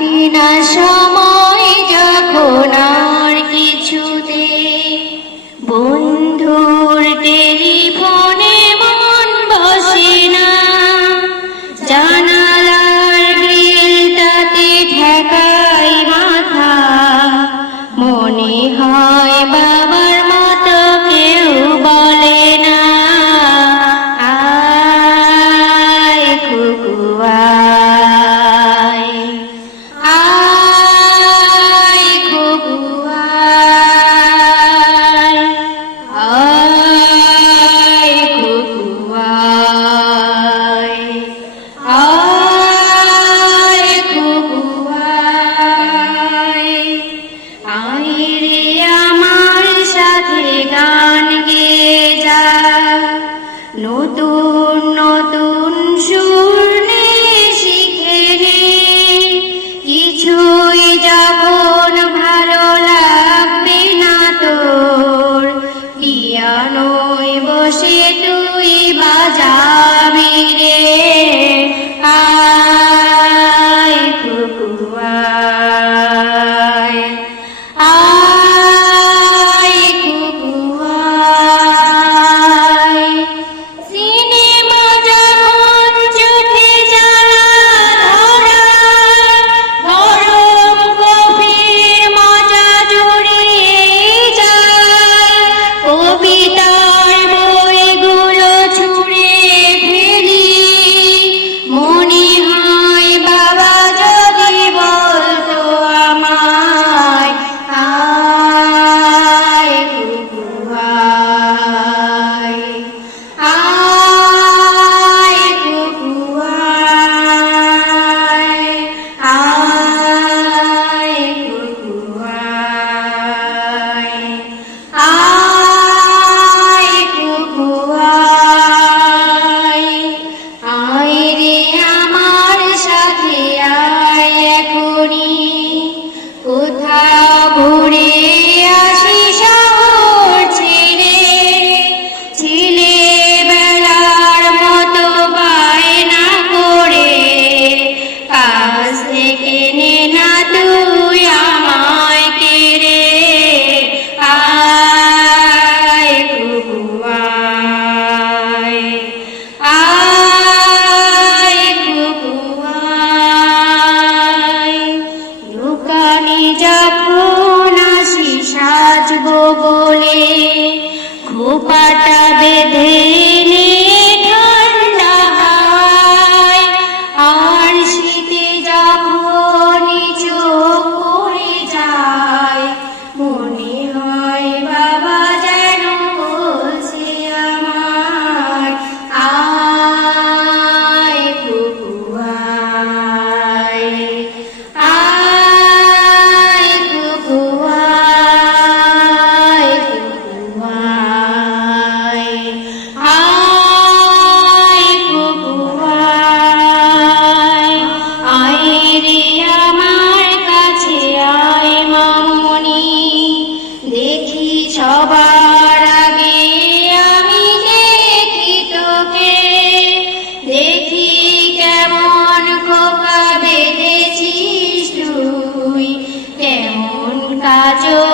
কাটে না সময় যখন আর কিছুতে, বন্ধুর টেলিফোনে মন বসে না, জানালার গ্রিলটাতে ঠেকাই মাথা, মনে হয় বাবার মতো কেউ বলে না, আয় কুকু আয়, আয় কুকু আয়, আয় কুকু আয়, আয় কুকু আয়, আয় রে আমার সাথে গান গেয়ে যা, নতুন নতুন সুর নে শিখে নে, কিছুই যখন ভালো লাগবে না তোর, পিয়ানোয় বসে তুই বাজাবি রে, আয় কুকু আয়, আয় কুকু আয়, সিনেমা যখন চোখে জ্বালা ধরায়, গরম কফির মজা জুড়িয়ে যায়, কবিতার বইগুলো ছুঁড়ে ফেলি, মনে হয় বাবা যদি বলতো আমায়, আয় কুকু আয়, আয় কুকু আয়, আয় কুকু আয়, আয় কুকু আয়, আয় রে আমার সাথে আয় এখনই, কোথাও ঘুরে আসি শহর ছেড়ে, ছেলেবেলার মতো বায়না করে, কাছ থেকে নে না তুই আমায় কেড়ে, আয় কুকু আয়, আয় কুকু আয়, দোকানে যখন আসি সাজবো বলে, খোপাটা বেঁধে নে ঠান্ডা হাওয়ায়, আর শীতে যখন চোখ পড়ে যায়, মনে হয় বাবা যেন বলছে আমার, আয় কুকু আয়, আয় কুকু আয়, কুকু আয়, আয় কুকু আয়, আয় রে আমার কাছে আয় মামনি, দেখি সবার আগে আমি দেখি তোকে, দেখি কেমন খোকা বেঁধেছিস তুই, কেমন কাজল